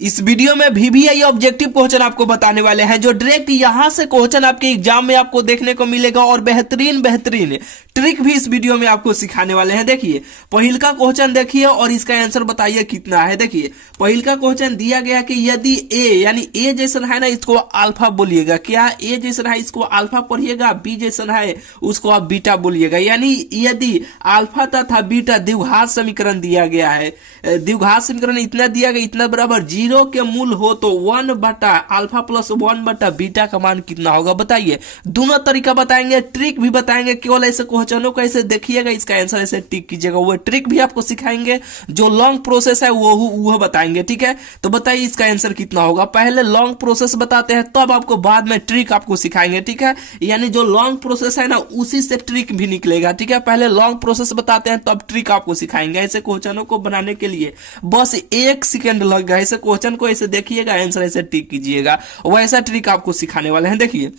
इस वीडियो में VVI objective question आपको बताने वाले हैं जो डायरेक्ट यहां से क्वेश्चन आपके एग्जाम में आपको देखने को मिलेगा और बेहतरीन बेहतरीन ट्रिक भी इस वीडियो में आपको सिखाने वाले हैं। देखिए पहिल का क्वेश्चन देखिए और इसका आंसर बताइए कितना है। देखिए पहिल का क्वेश्चन दिया गया कि यदि ए यानी ए जैसा है ना इसको अल्फा बोलिएगा, क्या ए जैसा है इसको अल्फा पढ़िएगा, बी जैसा है उसको आप बीटा बोलिएगा। यानी यदि अल्फा तथा बीटा द्विघात समीकरण दिया गया है, द्विघात समीकरण इतना दिया गया इतना बराबर जीरो के मूल हो तो 1 बटा अल्फा प्लस 1 बटा बीटा का मान कितना होगा बताइए। दोनों तरीका बताएंगे, ट्रिक भी बताएंगे। केवल ऐसे क्वेश्चनों को ऐसे देखिएगा, इसका आंसर ऐसे टिक कीजिएगा। वो ट्रिक भी आपको सिखाएंगे, जो लॉन्ग प्रोसेस है वो बताएंगे। ठीक है, तो बताइए इसका आंसर कितना होगा। पहले लॉन्ग प्रोसेस बताते हैं तब आपको बाद में ट्रिक आपको सिखाएंगे। ठीक है, यानी जो लॉन्ग प्रोसेस है ना उसी से ट्रिक भी निकलेगा। ठीक है, पहले लॉन्ग प्रोसेस बताते हैं तब ट्रिक आपको सिखाएंगे। ऐसे क्वेश्चनों को बनाने के लिए बस 1 सेकंड लग गया। ऐसे क्वेश्चन को ऐसे देखिएगा, आंसर ऐसे टिक कीजिएगा। वैसा ट्रिक आपको सिखाने वाले हैं। देखिए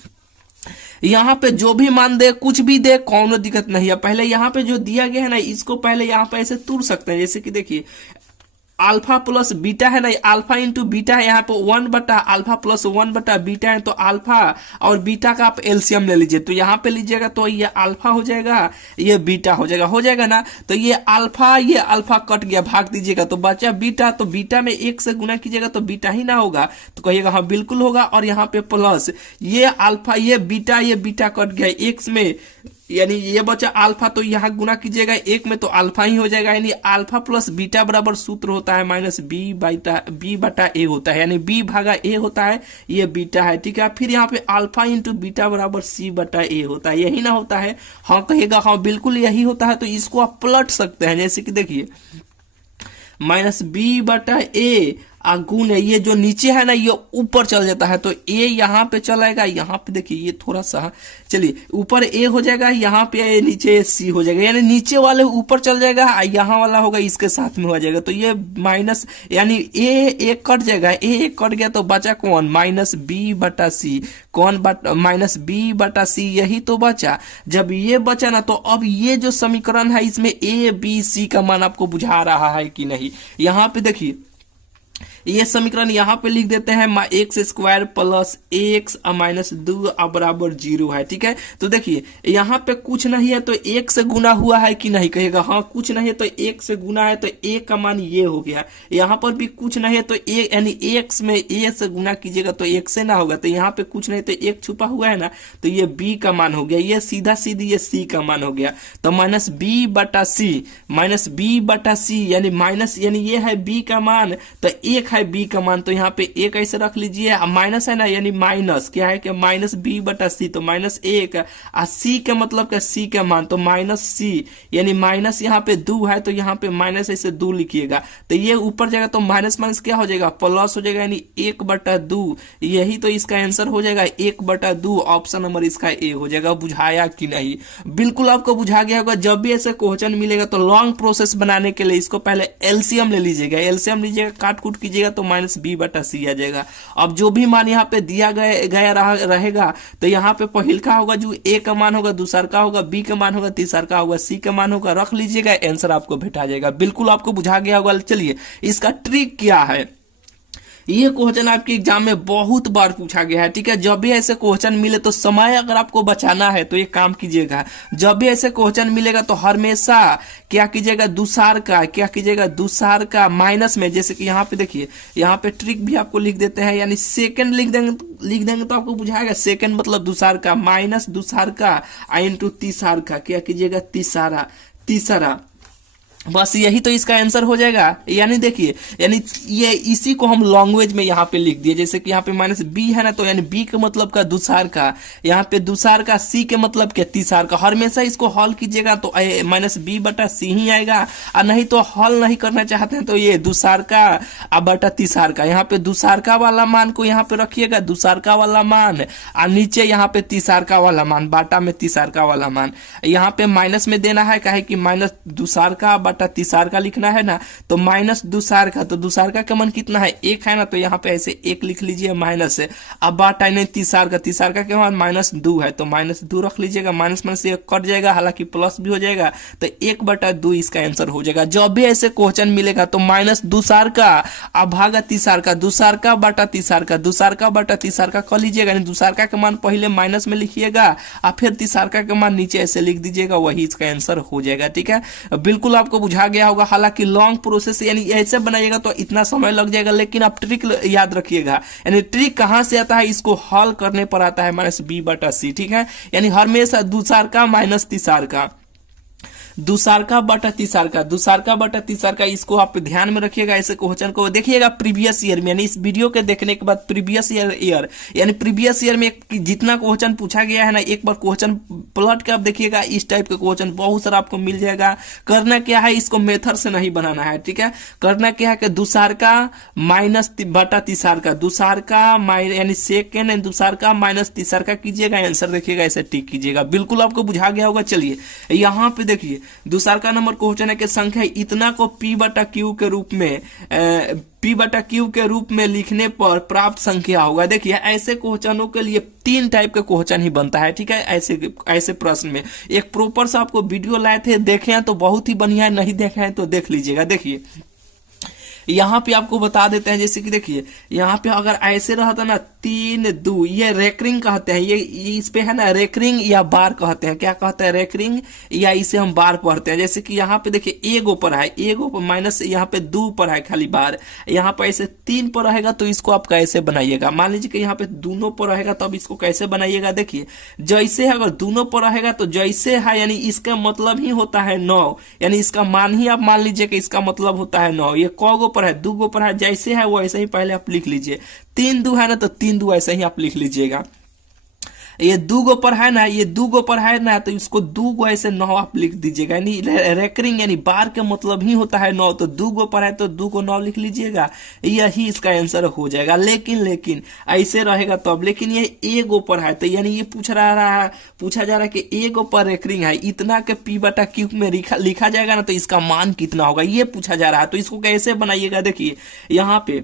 यहाँ पे जो भी मान दे, कुछ भी दे, कौनो दिक्कत नहीं है। पहले यहाँ पे जो दिया गया है ना इसको पहले यहाँ पे ऐसे तोड़ सकते हैं। जैसे कि देखिए अल्फा प्लस बीटा है ना, अल्फा इंटू बीटा है, यहाँ पे 1 बटा अल्फा प्लस 1 बटा बीटा है। तो अल्फा और बीटा का आप एलसीएम ले लीजिए, तो यहाँ पे लीजिएगा तो ये अल्फा हो जाएगा, ये बीटा हो जाएगा ना। तो ये अल्फा कट गया, भाग दीजिएगा तो बचा बीटा। तो बीटा में 1 से गुना कीजिएगा तो बीटा ही ना होगा, तो कहिएगा हाँ बिल्कुल होगा। और यहाँ पे प्लस ये अल्फा ये बीटा कट गया x में, यानी ये बचा अल्फा, तो यहाँ गुना कीजिएगा 1 में तो अल्फा ही हो जाएगा। यानी अल्फा प्लस बीटा बराबर सूत्र होता है माइनस बी बटा ए होता है, यानी बी भागा ए होता है, ये बीटा है। ठीक है, फिर यहाँ पे अल्फा इंटू बीटा बराबर सी बटा ए होता है, यही ना होता है। हाँ कहिएगा हाँ बिल्कुल यही होता है। तो इसको आप पलट सकते हैं। जैसे कि देखिए माइनस बी बटा ए गुण है, ये जो नीचे है ना ये ऊपर चल जाता है, तो ए यहाँ पे चलाएगा। यहाँ पे देखिए ये थोड़ा सा चलिए ऊपर ए हो जाएगा, यहाँ पे नीचे सी हो जाएगा, यानी नीचे वाले ऊपर चल जाएगा, यहाँ वाला होगा इसके साथ में हो जाएगा। तो ये माइनस यानी ए कट जाएगा, ए कट गया तो बचा कौन, माइनस बी बटा सी। कौन माइनस बी बटा सी, यही तो बचा। जब ये बचा ना तो अब ये जो समीकरण है इसमें ए बी सी का मान आपको बुझा रहा है कि नहीं। यहाँ पे देखिए ये समीकरण यहाँ पे लिख देते हैं x square plus x minus 2 बराबर 0 है। ठीक है, तो देखिए यहाँ पे कुछ नहीं है तो 1 से गुना हुआ है कि नहीं, कहेगा हाँ कुछ नहीं है तो 1 से गुना है, तो ए का मान ये हो गया। यहाँ पर भी कुछ नहीं है तो ए यानी एक्स में ए से गुना कीजिएगा तो 1 से ना होगा, तो यहाँ पे कुछ नहीं तो 1 छुपा हुआ है ना, तो ये बी का मान हो गया। ये सीधा सीधी ये सी का मान हो गया। तो माइनस बी बटा सी यानी माइनस यानी ये है बी का मान, तो 1 है बी का मान, तो यहाँ पे 1 ऐसे रख लीजिए। माइनस है ना, यानी माइनस क्या है कि माइनस बी बटा सी, तो माइनस 1 और सी का मतलब क्या सी का मान, तो माइनस सी यानी माइनस यहाँ पे 2 है, तो यहाँ पे माइनस ऐसे 2 लिखिएगा। तो ये ऊपर जाएगा तो माइनस माइनस क्या हो जाएगा, प्लस हो जाएगा, यानी 1 बटा 2। यही तो इसका आंसर हो जाएगा 1 बटा 2। ऑप्शन नंबर इसका ए हो जाएगा। बुझाया कि नहीं, बिल्कुल आपको बुझा गया होगा। जब भी ऐसे क्वेश्चन मिलेगा तो लॉन्ग प्रोसेस बनाने के लिए इसको पहले एलसीएम ले लीजिएगा, एलसीएम लीजिएगा, काट कूट कीजिएगा तो माइनस बी बटा सी आ जाएगा। अब जो भी मान यहाँ पे दिया गया रहेगा तो यहाँ पे पहिल का होगा जो ए का मान होगा, दूसरा का होगा बी का मान होगा, तीसरा का होगा सी का मान होगा, रख लीजिएगा, आंसर आपको भेटा जाएगा। बिल्कुल आपको बुझा गया होगा। चलिए इसका ट्रिक क्या है। ये क्वेश्चन आपके एग्जाम में बहुत बार पूछा गया है। ठीक है, जब भी ऐसे क्वेश्चन मिले तो समय अगर आपको बचाना है तो ये काम कीजिएगा। जब भी ऐसे क्वेश्चन मिलेगा तो हमेशा क्या कीजिएगा, दूसर का माइनस में। जैसे कि यहाँ पे देखिए यहाँ पे ट्रिक भी आपको लिख देते हैं, यानी सेकंड लिख देंगे तो आपको बुझाएगा। सेकंड मतलब दूसर का माइनस दूसर का इंटू तीसर का, क्या कीजिएगा तीसरा। बस यही तो इसका आंसर हो जाएगा। यानी देखिए यानी ये इसी को हम लैंग्वेज में यहाँ पे लिख दिए। जैसे कि यहाँ पे माइनस बी है ना, तो यानी बी के मतलब का दूसर का, यहाँ पे दूसर का, सी के मतलब क्या तीसर का। हमेशा इसको हल कीजिएगा तो माइनस बी बटा सी ही आएगा, और नहीं तो हल नहीं करना चाहते हैं तो ये दूसर का बटा तीसर का। यहाँ पे दूसर का वाला मान को यहाँ पे रखिएगा, दूसर का वाला मान, और नीचे यहाँ पे तीसर का वाला मान, बाटा में तीसर का वाला मान। यहाँ पे माइनस में देना है, काहे कि माइनस दूसर का बटा तीसार का लिखना है ना, तो माइनस दूसार का, तो दूसार का मान कितना है 1 है ना, तो यहाँ पे ऐसे 1 लिख लीजिए माइनस है। अब बाटा नहीं तीसार का, तीसार का क्या मान -2 है, तो -2 रख लीजिएगा, माइनस माइनस ये कट जाएगा, हालांकि प्लस भी हो जाएगा, तो 1/2 इसका आंसर हो जाएगा। जब भी ऐसे क्वेश्चन मिलेगा तो माइनस दूसार का अब भागा तीसार का, दूसार का बटा तीसार का, दूसार का बटा तीसार का कर लीजिएगा, यानी दूसार का मान पहले माइनस में लिखिएगा और फिर तीसार का मान नीचे ऐसे लिख दीजिएगा, वही इसका आंसर हो जाएगा। ठीक है, बिल्कुल आपको बुझा गया होगा। हालांकि लॉन्ग प्रोसेस यानी ऐसे बनाइएगा तो इतना समय लग जाएगा, लेकिन आप ट्रिक याद रखिएगा। यानी ट्रिक कहां से आता है, इसको हल करने पर आता है, -b/c। ठीक है, यानी हमेशा दूसार का माइनस तीसार का, दूसार का बटा तीसार का, दूसार का बटा तीसार का, इसको आप ध्यान में रखिएगा। ऐसे क्वेश्चन को देखिएगा प्रीवियस ईयर में, यानी इस वीडियो के देखने के बाद प्रीवियस ईयर यानी प्रीवियस ईयर में जितना क्वेश्चन पूछा गया है ना, एक बार क्वेश्चन पलट के आप देखिएगा, इस टाइप के क्वेश्चन बहुत सारा आपको मिल जाएगा। करना क्या है, इसको मेथड से नहीं बनाना है। ठीक है, करना क्या है कि दूसार का माइनस बटा तीसार का, दूसार का यानी सेकेंड दूसार का माइनस तीसार का कीजिएगा, आंसर देखिएगा, ऐसे टिक कीजिएगा। बिल्कुल आपको बुझा गया होगा। चलिए यहाँ पे देखिए दूसरा का नंबर क्वेश्चन है कि संख्या इतना को p/q के रूप में p/q के रूप में लिखने पर प्राप्त संख्या होगा। देखिए ऐसे क्वेश्चनों के लिए 3 टाइप के क्वेश्चन ही बनता है। ठीक है, ऐसे प्रश्न में एक प्रॉपर से आपको वीडियो लाए थे, देखे हैं तो बहुत ही बढ़िया है, नहीं देखे हैं तो देख लीजिएगा। देखिए यहाँ पे आपको बता देते हैं, जैसे कि देखिए यहाँ पे अगर ऐसे रहता ना 3 2, ये रेकरिंग कहते हैं, ये इस पे है ना रेकरिंग या बार कहते हैं। क्या कहते हैं, रेकरिंग या इसे हम बार पढ़ते हैं। जैसे कि यहाँ पे देखिए एगो पर है, एगो पर माइनस यहाँ पे 2 पर है खाली बार, यहाँ पे ऐसे 3 पर रहेगा तो इसको आप कैसे बनाइएगा। मान लीजिए कि यहाँ पे दोनों पर रहेगा तो अब इसको कैसे बनाइएगा। देखिए जैसे अगर दोनों पर रहेगा तो जैसे है यानी इसका मतलब ही होता है 9, यानी इसका मान ही आप मान लीजिए कि इसका मतलब होता है 9। ये कौगो पर है, 2 पर है, जैसे है वैसे ही पहले आप लिख लीजिए। 3 2 है ना, तो 3 2 ऐसे ही आप लिख लीजिएगा। ये 2 पर है ना, ये 2 पर है ना, तो इसको 2 ऐसे 9 आप लिख दीजिएगा। यानी रेकरिंग यानी बार के मतलब ही होता है 9, तो 2 पर है तो 2 9 लिख लीजिएगा, यही इसका आंसर हो जाएगा। लेकिन ऐसे रहेगा तो अब, लेकिन ये एगो पर है, तो यानी ये पूछा जा रहा है कि एगो पर रेकरिंग है, इतना के p/q में लिखा जाएगा ना, तो इसका मान कितना होगा ये पूछा जा रहा है। तो इसको कैसे बनाइएगा, देखिए यहाँ पे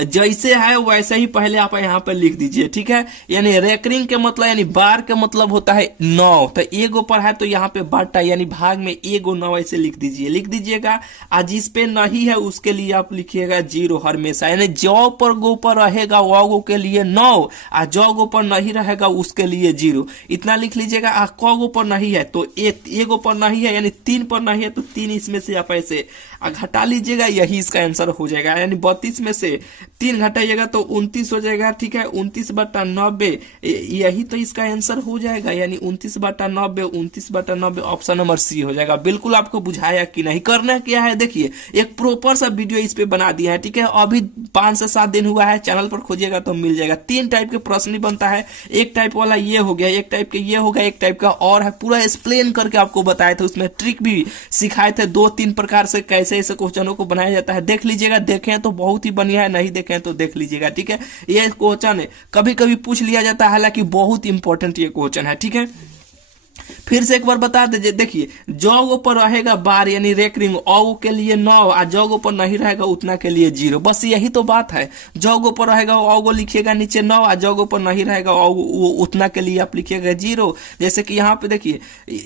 जैसे है वैसे ही पहले आप यहाँ पे लिख दीजिए। ठीक है, यानी रेकरिंग के मतलब यानी बार के मतलब होता है 9, तो एगो पर है तो यहाँ पे बटा यानी भाग में एगो 9 ऐसे लिख दीजिएगा। आज जिस पे नहीं है उसके लिए आप लिखिएगा 0 हमेशा, यानी जौ पर गो पर रहेगा वो के लिए 9 और जौ गो पर नहीं रहेगा उसके लिए 0, इतना लिख लीजिएगा। आ गो पर नहीं है तो एगो पर नहीं है, यानी 3 पर नहीं है तो 3 इसमें से आप ऐसे घटा लीजिएगा, यही इसका आंसर हो जाएगा। यानी 32 में से 3 घटाइएगा तो 29 हो जाएगा। ठीक है, 29/90 यही तो इसका आंसर हो जाएगा, यानी 29/90, 29/90 ऑप्शन नंबर सी हो जाएगा। बिल्कुल आपको बुझाया कि नहीं। करना क्या है, देखिए एक प्रॉपर सा वीडियो इस पे बना दिया है। ठीक है, अभी 5 से 7 दिन हुआ है, चैनल पर खोजिएगा तो मिल जाएगा। 3 टाइप के प्रश्न ही बनता है, एक टाइप वाला ये हो गया, एक टाइप के ये हो गया, एक टाइप का और है, पूरा एक्सप्लेन करके आपको बताए थे, उसमें ट्रिक भी सिखाए थे 2-3 प्रकार से कैसे ऐसे क्वेश्चनों को बनाया जाता है। देख लीजिएगा, देखें तो बहुत ही बढ़िया है, नहीं देखें तो देख लीजिएगा। ठीक है, ये क्वेश्चन कभी कभी पूछ लिया जाता है, हालांकि बहुत इंपॉर्टेंट ये क्वेश्चन है। ठीक है, फिर से एक बार बता दीजिए। देखिए जौ पर रहेगा बार यानी रेकरिंग, औ के लिए 9 और जौ पर नहीं रहेगा उतना के लिए 0, बस यही तो बात है। जौ पर रहेगा औ लिखिएगा नीचे 9 और जौ पर नहीं रहेगा उतना के लिए आप लिखिएगा 0। जैसे कि यहाँ पे देखिए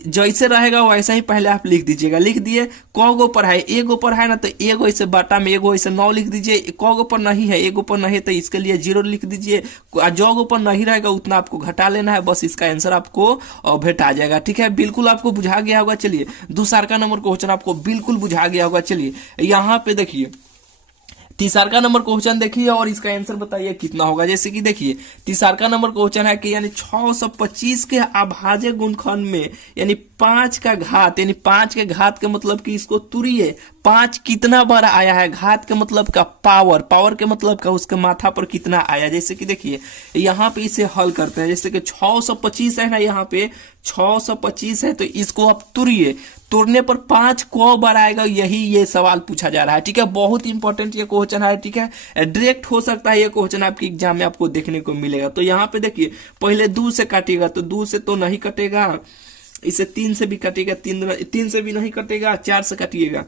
जैसे रहेगा वैसा ही पहले आप लिख दीजिएगा। लिख दिए, कौगो पर है, एगो पर है ना, तो एगो ऐसे बाटा में एगो ऐसे 9 लिख दीजिए। कौगो पर नहीं है, एगो पर नहीं है, तो इसके लिए 0 लिख दीजिए। जौ पर नहीं रहेगा उतना आपको घटा लेना है, बस इसका आंसर आपको भेटा जाएगा। ठीक है, बिल्कुल आपको बुझा गया होगा। चलिए दूसरा का नंबर क्वेश्चन आपको बिल्कुल बुझा गया होगा। चलिए यहाँ पे देखिए तीसरा का नंबर क्वेश्चन देखिए और इसका आंसर बताइए कितना होगा। जैसे कि देखिए तीसरा का नंबर क्वेश्चन है कि यानी 625 के अभाज्य गुणनखंड में यानी 5 का घात, यानी 5 के घात के मतलब कि इसको तुरिए 5 कितना बार आया है, घात के मतलब का पावर, पावर के मतलब का उसके माथा पर कितना आया। जैसे कि देखिए यहाँ पे इसे हल करते हैं। जैसे कि 625 है ना, यहाँ पे 625 है तो इसको आप तुरिए, तोड़ने पर 5 को बार आएगा, यही ये सवाल पूछा जा रहा है। ठीक है, बहुत इंपॉर्टेंट ये क्वेश्चन है। ठीक है, डायरेक्ट हो सकता है ये क्वेश्चन आपके एग्जाम में आपको देखने को मिलेगा। तो यहाँ पे देखिए पहले 2 से काटिएगा तो 2 से तो नहीं कटेगा, इसे 3 से भी कटेगा, 3 से भी नहीं कटेगा, 4 से काटिएगा,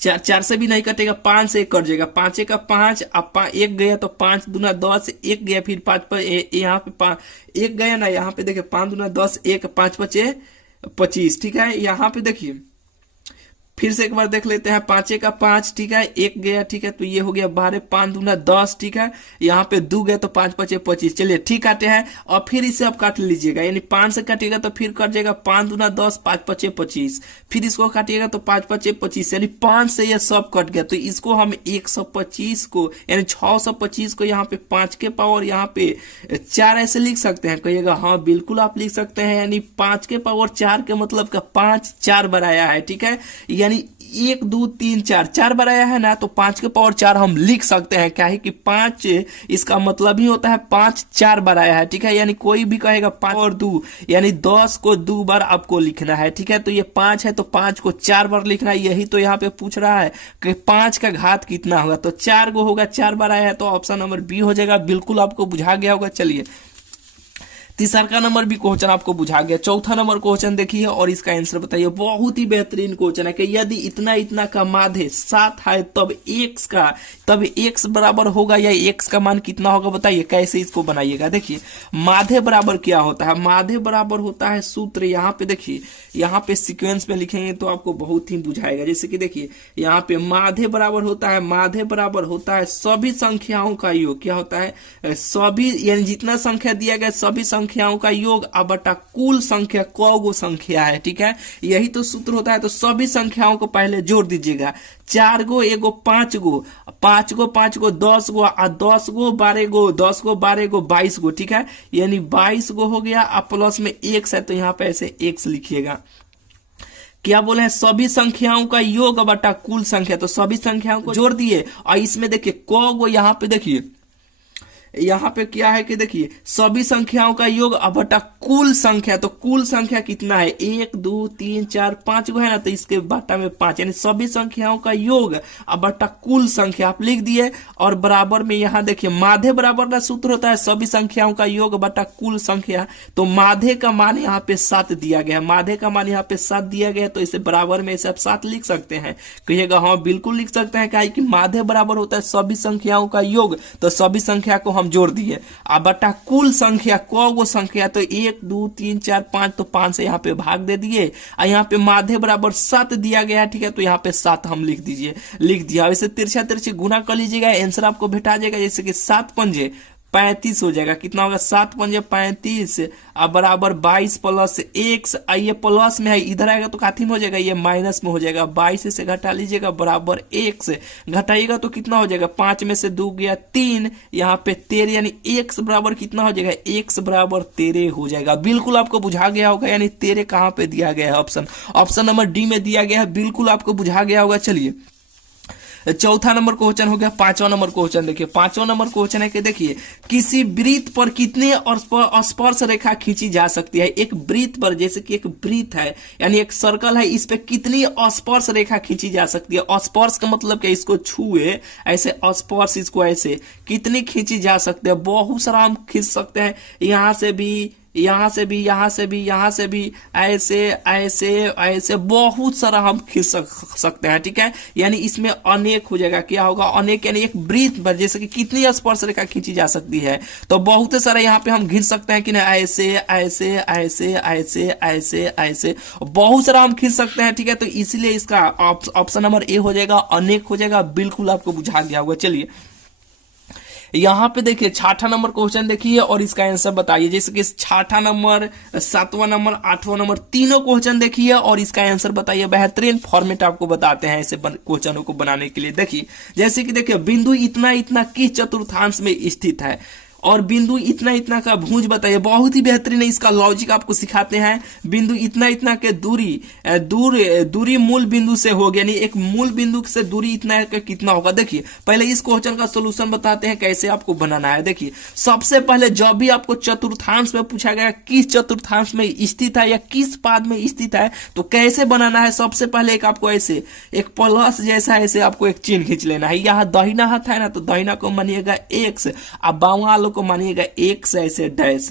4 से भी नहीं कटेगा, 5 से 1 कट जाएगा, 5 का 5, अब 1 गया तो 5 दूना 10, 1 गया फिर 5 पर यहाँ पे 5 1 गया ना, यहाँ पे देखिए 5 दूना 10, 1 5 5 25, ठीक है। यहाँ पे देखिए फिर से एक बार देख लेते हैं, 5 का 5, ठीक है, 1 गया, ठीक है, तो ये हो गया 12, 5 दूना 10, ठीक है, यहाँ पे 2 गया तो 5 5 25, चलिए ठीक काटे हैं। और फिर इसे आप काट लीजिएगा, यानी 5 से काटिएगा तो फिर कट जाएगा 5 दूना 10, 5 5 25, फिर इसको काटिएगा तो 5 5 25, यानी 5 से ये सब कट गया। तो इसको हम 125 को यानी 625 को यहाँ पे 5 के पावर यहाँ पे 4 ऐसे लिख सकते हैं, कहिएगा हाँ बिल्कुल आप लिख सकते हैं, यानी 5 के पावर 4 के मतलब का 5 4 बनाया है, ठीक है, यानी 1 2 3 4 4 बनाया है ना, तो 5 के पावर 4 हम लिख सकते हैं, क्या है कि 5 इसका मतलब ही होता है 5 4 बनाया है, ठीक है। यानी कोई भी कहेगा 5 और 2 यानी 10 को 2 बार आपको लिखना है, ठीक है। तो ये 5 है तो 5 को 4 बार लिखना है, यही तो यहाँ पे पूछ रहा है कि 5 का घात कितना होगा, तो 4 को होगा, 4 बार आया है, तो ऑप्शन नंबर बी हो जाएगा। बिल्कुल आपको बुझा गया होगा। चलिए तीसरा का नंबर भी क्वेश्चन आपको बुझा गया। चौथा नंबर क्वेश्चन देखिए और इसका आंसर बताइए। बहुत ही बेहतरीन क्वेश्चन है कि यदि इतना इतना का माध्य 7 है तब x बराबर होगा, या x का मान कितना होगा बताइए, कैसे इसको बनाइएगा। देखिए माध्य बराबर क्या होता है, माध्य बराबर होता है सूत्र, यहाँ पे देखिए, यहाँ पे सीक्वेंस में लिखेंगे तो आपको बहुत ही बुझाएगा। जैसे कि देखिए यहाँ पे माध्य बराबर होता है, माध्य बराबर होता है सभी संख्याओं का योग। क्या होता है, सभी यानी जितना संख्या दिया गया सभी संख्याओं का योग अब बटा कुल संख्या कौ संख्या है, ठीक है, यही तो सूत्र होता है। तो सभी संख्याओं को पहले जोड़ दीजिएगा, 4 गो, 1 गो, 5 गो, 5 गो, 5 गो, 10 गो, 10 गो, 12 गो, 10 गो, 12 गो, 22 गो, ठीक है, यानी 22 गो हो गया। अब प्लस में x है तो यहाँ पे ऐसे x लिखिएगा। क्या बोले हैं, सभी संख्याओं का योग बटा कुल संख्या, तो सभी संख्याओं को जोड़ दिए। और इसमें देखिए कौ गो, यहाँ पे देखिए, यहाँ पे क्या है कि देखिए सभी संख्याओं का योग बटा कुल संख्या, तो कुल संख्या कितना है, 1 2 3 4 5 गो है ना, तो इसके बटा में 5, यानी सभी संख्याओं का योग बटा कुल संख्या आप लिख दिए। और बराबर में यहाँ देखिए माध्य बराबर का सूत्र होता है सभी संख्याओं का योग बटा कुल संख्या, तो माध्य का मान यहाँ पे 7 दिया गया है, माध्य का मान यहाँ पे 7 दिया गया, तो इसे बराबर में इसे आप 7 लिख सकते हैं। कहिएगा हाँ बिल्कुल लिख सकते हैं, क्या है कि माध्य बराबर होता है सभी संख्याओं का योग, तो सभी संख्या को हम जोड़ दिए। अब बटा कुल संख्या कौ गो संख्या, तो 1 2 3 4 5, तो 5 से यहाँ पे भाग दे दिए। और यहाँ पे माध्य बराबर 7 दिया गया है, ठीक है, तो यहाँ पे 7 हम लिख दिया। वैसे तिरछा तिरछी गुना कर लीजिएगा, आंसर आपको भेटा जाएगा। जैसे कि 7 पंजे 35 हो जाएगा, कितना होगा 7 पंजे 35 अब बराबर 22 प्लस x, ये प्लस में है, इधर आएगा तो काथी में हो जाएगा, ये माइनस में हो जाएगा। 22 से घटा लीजिएगा बराबर 1 से घटाइएगा तो कितना हो जाएगा, 5 में से 2 गया 3, यहाँ पे 13, यानी x बराबर कितना हो जाएगा, x बराबर 13 हो जाएगा। बिल्कुल आपको बुझा गया होगा, यानी 13 कहाँ पे दिया गया है, ऑप्शन नंबर डी में दिया गया है। बिल्कुल आपको बुझा गया होगा। चलिए चौथा नंबर क्वेश्चन हो गया। पांचवा नंबर क्वेश्चन देखिए, पांचवा नंबर क्वेश्चन है कि देखिए किसी वृत्त पर कितने और स्पर्श रेखा खींची जा सकती है। एक वृत्त पर, जैसे कि एक वृत्त है यानी एक सर्कल है, इस पे कितनी स्पर्श रेखा खींची जा सकती है। स्पर्श का मतलब क्या, इसको छुए ऐसे, स्पर्श इसको ऐसे कितनी खींची जा सकती है। बहुत सारा हम खींच सकते हैं, यहाँ से भी, यहाँ से भी, यहाँ से भी, यहाँ से भी, ऐसे ऐसे ऐसे बहुत सारा हम खींच सकते हैं, ठीक है। यानी इसमें अनेक हो जाएगा, क्या होगा अनेक, यानी एक वृत्त पर जैसे कि कितनी स्पर्श रेखा खींची जा सकती है, तो बहुत सारा यहाँ पे हम खींच सकते हैं कि ना, ऐसे ऐसे ऐसे ऐसे ऐसे ऐसे बहुत सारा हम खींच सकते हैं, ठीक है। तो इसलिए इसका ऑप्शन नंबर ए हो जाएगा, अनेक हो जाएगा। बिल्कुल आपको बुझा गया होगा। चलिए यहाँ पे देखिए छठा नंबर क्वेश्चन देखिए और इसका आंसर बताइए। जैसे कि छठा नंबर, सातवां नंबर, आठवां नंबर, तीनों क्वेश्चन देखिए और इसका आंसर बताइए। बेहतरीन फॉर्मेट आपको बताते हैं ऐसे क्वेश्चनों को बनाने के लिए। देखिए जैसे कि देखिए बिंदु इतना इतना किस चतुर्थांश में स्थित है, और बिंदु इतना इतना का भुज बताइए। बहुत ही बेहतरीन है, इसका लॉजिक आपको सिखाते हैं। बिंदु इतना इतना के दूरी मूल बिंदु से होगी, यानी एक मूल बिंदु से दूरी इतना का कितना होगा। देखिए पहले इस क्वेश्चन का सोल्यूशन बताते हैं कैसे आपको बनाना है। देखिए सबसे पहले जब भी आपको चतुर्थांश में पूछा गया किस चतुर्थांश में स्थित है या किस पाद में स्थित है, तो कैसे बनाना है। सबसे पहले एक आपको ऐसे एक प्लस जैसा ऐसे आपको एक चिन्ह खींच लेना है। यहाँ दाहिना हाथ है ना, तो दाहिना को मानिएगा x, अब बावां को मानिएगा x ऐसे डैश।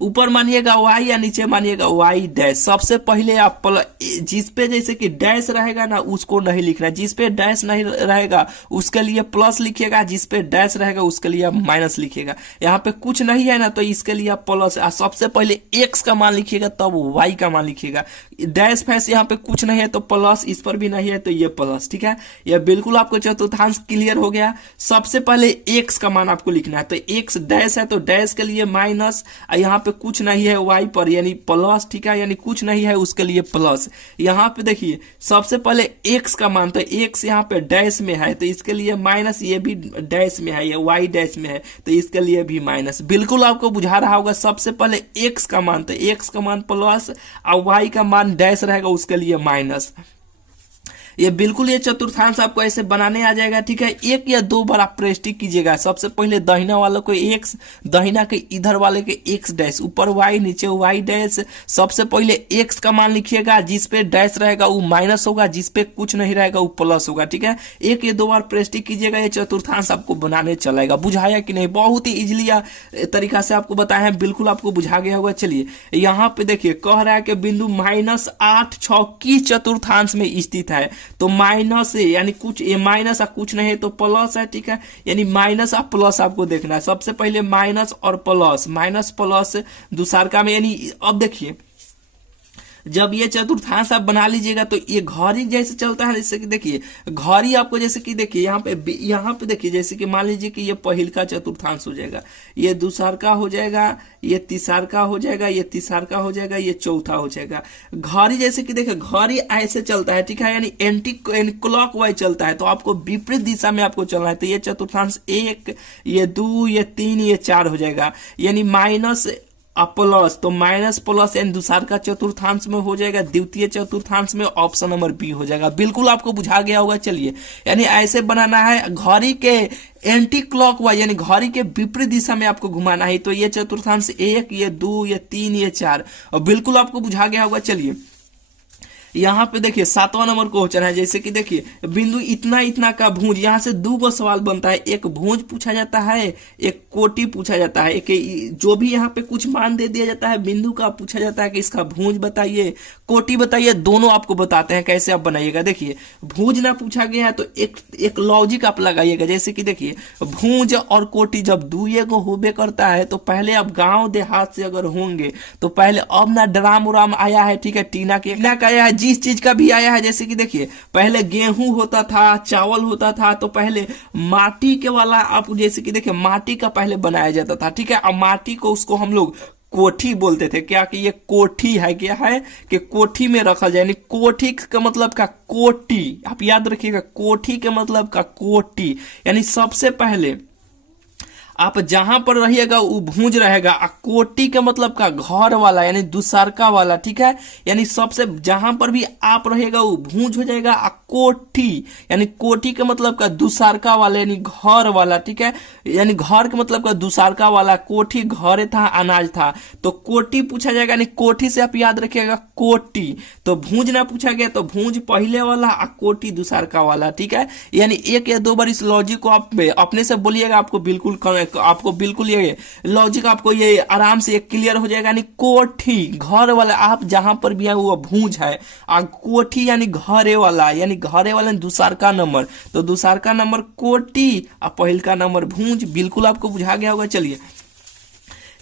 ऊपर मानिएगा y या नीचे मानिएगा y डैश। सबसे पहले आप जिस पे जैसे कि डैश रहेगा ना उसको नहीं लिखना, जिस पे डैश नहीं रहेगा उसके लिए प्लस लिखिएगा, जिस पे डैश रहेगा उसके लिए आप माइनस लिखिएगा। यहाँ पे कुछ नहीं है ना तो इसके लिए आप प्लस, सबसे पहले x का मान लिखिएगा तब y का मान लिखिएगा। डैश फैस यहाँ पे कुछ नहीं है तो प्लस, इस पर भी नहीं है तो ये प्लस, ठीक है। ये बिल्कुल आपको चतुर्थांश क्लियर हो गया। सबसे पहले x का मान आपको लिखना है, तो x डैश है तो डैश के लिए माइनस, यहाँ पे कुछ नहीं है y पर यानी प्लस, ठीक है, यानी कुछ नहीं है उसके लिए प्लस। यहाँ पे देखिए सबसे पहले x का मान, तो x यहाँ पे डैश में है तो इसके लिए माइनस, ये भी डैश में है, ये y डैश में है तो इसके लिए भी माइनस। बिल्कुल आपको बुझा रहा होगा। सबसे पहले x का मान, तो x का मान प्लस और y का मान डैश रहेगा उसके लिए माइनस। ये बिल्कुल ये चतुर्थांश आपको ऐसे बनाने आ जाएगा, ठीक है। एक या दो बार आप प्रेस टिक कीजिएगा। सबसे पहले दाहिना वाले को x, दाहिना के इधर वाले के x डैश, ऊपर y, नीचे y डैश। सबसे पहले x का मान लिखिएगा, जिस पे डैश रहेगा वो माइनस होगा, जिस पे कुछ नहीं रहेगा वो प्लस होगा, ठीक है। एक या दो बार प्रेस टिक कीजिएगा, ये चतुर्थांश आपको बनाने चलेगा। बुझाया कि नहीं? बहुत ही इजिली तरीका से आपको बताया है, बिल्कुल आपको बुझा गया होगा। चलिए यहाँ पे देखिए कह रहा है कि बिंदु -8, 6 की चतुर्थांश में स्थित है, तो माइनस है यानी कुछ, ये माइनस और कुछ नहीं है तो प्लस है, ठीक है। यानी माइनस और प्लस आपको देखना है। सबसे पहले माइनस और प्लस, माइनस प्लस दूसरका में, यानी अब देखिए जब ये चतुर्थांश आप बना लीजिएगा तो ये घड़ी जैसे चलता है, जैसे कि देखिए घड़ी आपको जैसे कि देखिए यहाँ पे देखिए जैसे कि मान लीजिए कि ये पहिल का चतुर्थांश हो जाएगा, ये दूसर का हो जाएगा, ये तीसर का हो जाएगा, ये तीसर का हो जाएगा, ये चौथा हो जाएगा। घड़ी जैसे कि देखिए घड़ी ऐसे चलता है, ठीक है, यानी एंटी क्लॉक वाइज चलता है, तो आपको विपरीत दिशा में आपको चलना है। तो ये चतुर्थांश 1, ये 2, ये 3, ये 4 हो जाएगा, यानी माइनस प्लस, तो माइनस प्लस यानी दूसर का चतुर्थांश में हो जाएगा, द्वितीय चतुर्थांश में ऑप्शन नंबर बी हो जाएगा। बिल्कुल आपको बुझा गया होगा। चलिए यानी ऐसे बनाना है, घड़ी के एंटी क्लॉक वाइज यानी घड़ी के विपरीत दिशा में आपको घुमाना है। तो ये चतुर्थांश 1, ये 2, ये 3, ये 4, और बिल्कुल आपको बुझा गया होगा। चलिए यहाँ पे देखिए 7वां नंबर क्वेश्चन है, जैसे कि देखिए बिंदु इतना इतना का भुज, यहाँ से दो गो सवाल बनता है, एक भुज पूछा जाता है, एक कोटि पूछा जाता है। एक जो भी यहाँ पे कुछ मान दे दिया जाता है बिंदु का, पूछा जाता है कि इसका भुज बताइए, कोटि बताइए, दोनों आपको बताते हैं कैसे आप बनाइएगा। देखिए भुज ना पूछा गया है तो एक लॉजिक आप लगाइएगा, जैसे कि देखिए भुज और कोटि जब दुए को होबे करता है तो पहले आप गांव देहात से अगर होंगे तो पहले, अब ना ड्राम उराम आया है, ठीक है, टीना का आया है, जिस चीज का भी आया है, जैसे कि देखिए पहले गेहूं होता था, चावल होता था, तो पहले माटी के वाला आप जैसे कि देखिए माटी का पहले बनाया जाता था, ठीक है। अब माटी को उसको हम लोग कोठी बोलते थे, क्या कि ये कोठी है, क्या है कि कोठी में रखा जाए, यानी कोठी का मतलब का कोटी, आप याद रखिएगा, कोठी के मतलब का कोटी, यानी सबसे पहले आप जहां पर रहिएगा वो भुज रहेगा, और कोटि के मतलब का घर वाला यानी दूसरका वाला, ठीक है। यानी सबसे जहां पर भी आप रहेगा वो भुज हो जाएगा, और कोठी यानी कोटि के मतलब का दूसरका वाला यानी घर वाला, ठीक है। यानी घर के मतलब का दूसरका वाला, कोठी घरे था, अनाज था, तो कोटि पूछा जाएगा, यानी कोठी से आप याद रखिएगा कोटि। तो भुज ना पूछा गया तो भुज पहले वाला और कोटि दूसरका वाला, ठीक है। यानी एक या दो बार इस लॉजिक को आप अपने से बोलिएगा, आपको बिल्कुल ये लॉजिक आपको ये आराम से क्लियर हो जाएगा। यानी कोठी घर वाला, आप जहां पर भी है वो भुज है, और कोठी यानी घरे वाला, यानी घरे वाला दूसर का नंबर, तो दूसर का नंबर कोटी और पहल का नंबर भुज। बिल्कुल आपको बुझा गया होगा। चलिए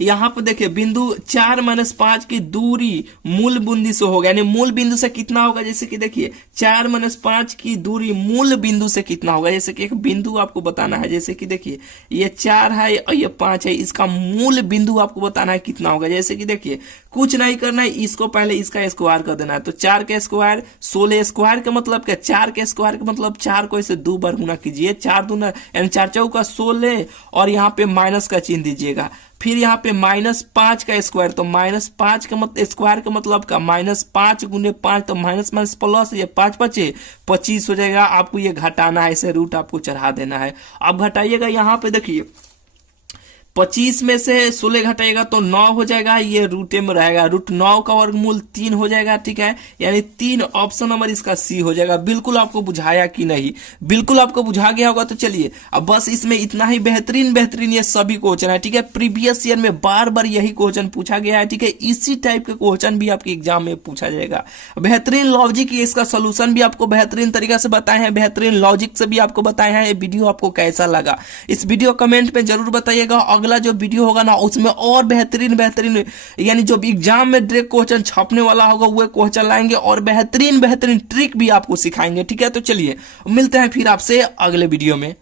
यहाँ पे देखिए बिंदु 4-5 की दूरी मूल बिंदु से होगा, यानी मूल बिंदु से कितना होगा, जैसे कि देखिए 4-5 की दूरी मूल बिंदु से कितना होगा, जैसे कि एक बिंदु आपको बताना है, जैसे कि देखिए ये 4 है और ये 5 है, इसका मूल बिंदु आपको बताना है कितना होगा। जैसे कि देखिए कुछ नहीं करना है, इसको पहले इसका स्क्वायर कर देना है, तो 4 का स्क्वायर 16, स्क्वायर का मतलब क्या, 4 के स्क्वायर का मतलब 4 को इसे 2 बार गुना कीजिए, 4 दूना यानी 4 चौका 16, और यहाँ पे माइनस का चिन्ह दीजिएगा। फिर यहाँ पे -5 का स्क्वायर, तो -5 का मतलब स्क्वायर का मतलब का -5 गुने 5, तो माइनस माइनस प्लस, ये 5 5 25 हो जाएगा। आपको ये घटाना है, इसे रूट आपको चढ़ा देना है। अब घटाइएगा, यहाँ पे देखिए 25 में से 16 घटाएगा तो 9 हो जाएगा, ये रूटे में रहेगा, √9 का वर्गमूल 3 हो जाएगा, ठीक है। यानी 3 ऑप्शन नंबर इसका सी हो जाएगा। बिल्कुल आपको बुझाया कि नहीं? बिल्कुल आपको बुझा गया होगा। तो चलिए अब बस इसमें इतना ही बेहतरीन बेहतरीन ये सभी क्वेश्चन है, ठीक है। प्रीवियस ईयर में बार बार यही क्वेश्चन पूछा गया है, ठीक है। इसी टाइप के क्वेश्चन भी आपके एग्जाम में पूछा जाएगा। बेहतरीन लॉजिक, इसका सोल्यूशन भी आपको बेहतरीन तरीका से बताए हैं, बेहतरीन लॉजिक से भी आपको बताए हैं। ये वीडियो आपको कैसा लगा इस वीडियो कमेंट में जरूर बताइएगा। अगला जो वीडियो होगा ना उसमें और बेहतरीन बेहतरीन यानी जो एग्जाम में डायरेक्ट क्वेश्चन छपने वाला होगा वो क्वेश्चन लाएंगे और बेहतरीन बेहतरीन ट्रिक भी आपको सिखाएंगे, ठीक है। तो चलिए मिलते हैं फिर आपसे अगले वीडियो में।